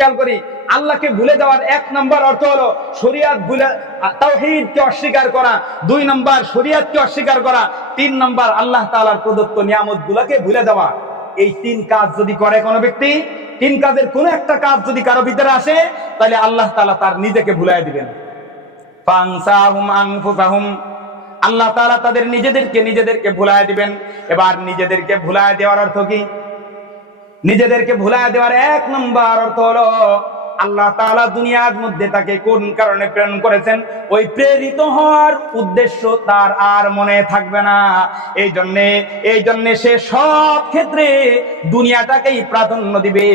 খেয়াল করি, আল্লাহকে ভুলে যাওয়ার 1 নম্বর অর্থ হলো শরীয়ত ভুলে, তাওহীদকে অস্বীকার করা, 2 নম্বর শরীয়তকে অস্বীকার করা, 3 নম্বর আল্লাহ তাআলার প্রদত্ত নিয়ামতগুলোকে ভুলে যাওয়া। এই 3 কাজ যদি করে কোনো ব্যক্তি, 3 কাজের কোন একটা কাজ যদি কারো ভিতরে আসে, তাহলে আল্লাহ তাআলা তার নিজেকে ভুলায় দিবেন। ফানসাহুম আনফুসাহুম, আল্লাহ তাআলা তাদের নিজেদেরকে ভুলায় দিবেন। এবার নিজেদেরকে ভুলায় দেওয়ার অর্থ কি? নিজেদেরকে ভুলায় দেওয়ার 1 নম্বর অর্থ হলো আল্লাহ তাআলা দুনিয়ার মধ্যে তাকে কোন কারণে প্রেরণ করেছেন, ওই প্রেরিত হওয়ার উদ্দেশ্য তার আর মনে থাকবে না। এই জন্যে সে সব ক্ষেত্রে দুনিয়াটাকেই প্রাধান্য দিবে,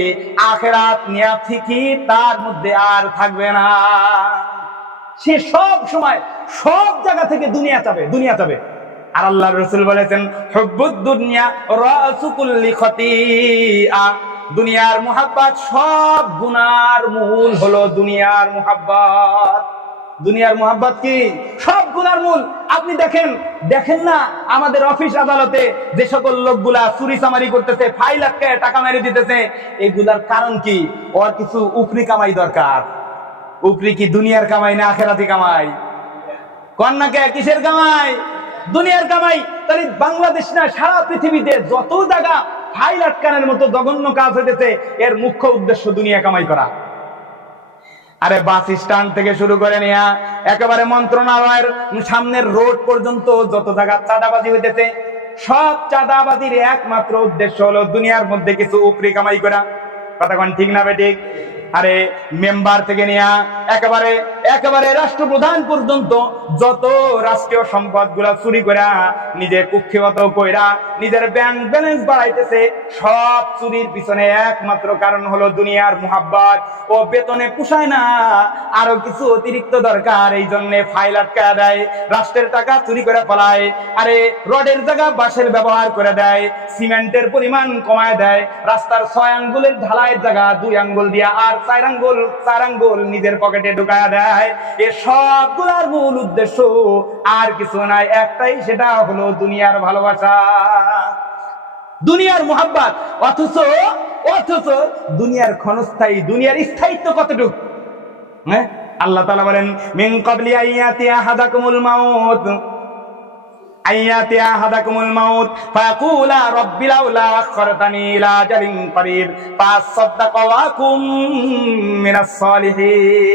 আখিরাত নিয়ে ফিকির তার মধ্যে আর থাকবে না। সে সব সময় সব জায়গা থেকে দুনিয়া চাবে। আর আল্লাহর রাসূল বলেছেন, হুব্বুদ দুনিয়া রাসু কুল্লি খতিআ, দুনিয়ার মুহাব্বত সব গুনার মূল হলো দুনিয়ার মুহাব্বত। দুনিয়ার মুহাব্বত কি? সব গুনার মূল। আপনি দেখেন না আমাদের অফিস আদালতে যে সকল লোকগুলা চুরি চামারি করতেছে, ফাইল আটকায় টাকা মেরে দিতেছে, এগুলার কারণ কি? ওর কিছু উপরি কামাই দরকার। উপরি কি দুনিয়ার কামাই না আখিরাতি কামাই? কন্যাকে কিসের কামাই? দুনিয়ার কামাই। তাহলে বাংলাদেশ না, সারা পৃথিবীতে যত জায়গা ফাইল আটকানোর মতো জঘন্য কাজ হইতেছে, এর মুখ্য উদ্দেশ্য দুনিয়া কামাই করা। আরে বাস স্ট্যান্ড থেকে শুরু করে নিয়ে একেবারে মন্ত্রণালয়ের সামনের রোড পর্যন্ত যত জায়গা চাঁদাবাজি হইতেছে, সব চাঁদাবাজির একমাত্র উদ্দেশ্য হলো দুনিয়ার মধ্যে কিছু উপরি কামাই করা। কথা কোন ঠিক না বেঠিক? আরে মেম্বার থেকে নিয়ে একেবারে রাষ্ট্রপ্রধান পর্যন্ত যত রাষ্ট্রীয় সম্পদ গুলা চুরি করা, নিজে কুক্ষিগত কইরা নিজের ব্যাংক ব্যালেন্স বাড়াইতেছে, সব চুরির পিছনে একমাত্র কারণ হলো দুনিয়ার মুহাব্বত। ও বেতনে পুষায় না, আরো কিছু অতিরিক্ত দরকার, এই জন্য ফাইল আটকায় দেয়, রাষ্ট্রের টাকা চুরি করে ফেলায়। আরে রডের জায়গা বাঁশের ব্যবহার করে দেয়, সিমেন্টের পরিমাণ কমায় দেয়, রাস্তার 6 আঙ্গুলের ঢালাইয়ের জায়গা 2 আঙ্গুল দিয়া আর 4 আঙ্গুল নিজের পকেটে ঢুকায়া দেয়। এ সবগুলার মূল উদ্দেশ্য আর কিছু নাই, একটাই, সেটা হলো দুনিয়ার ভালোবাসা, দুনিয়ার মুহাব্বত। অথচ দুনিয়ার ক্ষণস্থায়ী, দুনিয়ার স্থায়িত্ব কতটুকু? হ্যাঁ, আল্লাহ তাআলা বলেন, মিন ক্বাবলি আইয়াতি আহাদাকুমুল মাউত ফায়াকুলা রাব্বি লাউলা আখখারতানি ইলা আজালিন করিব ফাসাদ্দাকা ওয়া কুম মিনাস সালিহিন।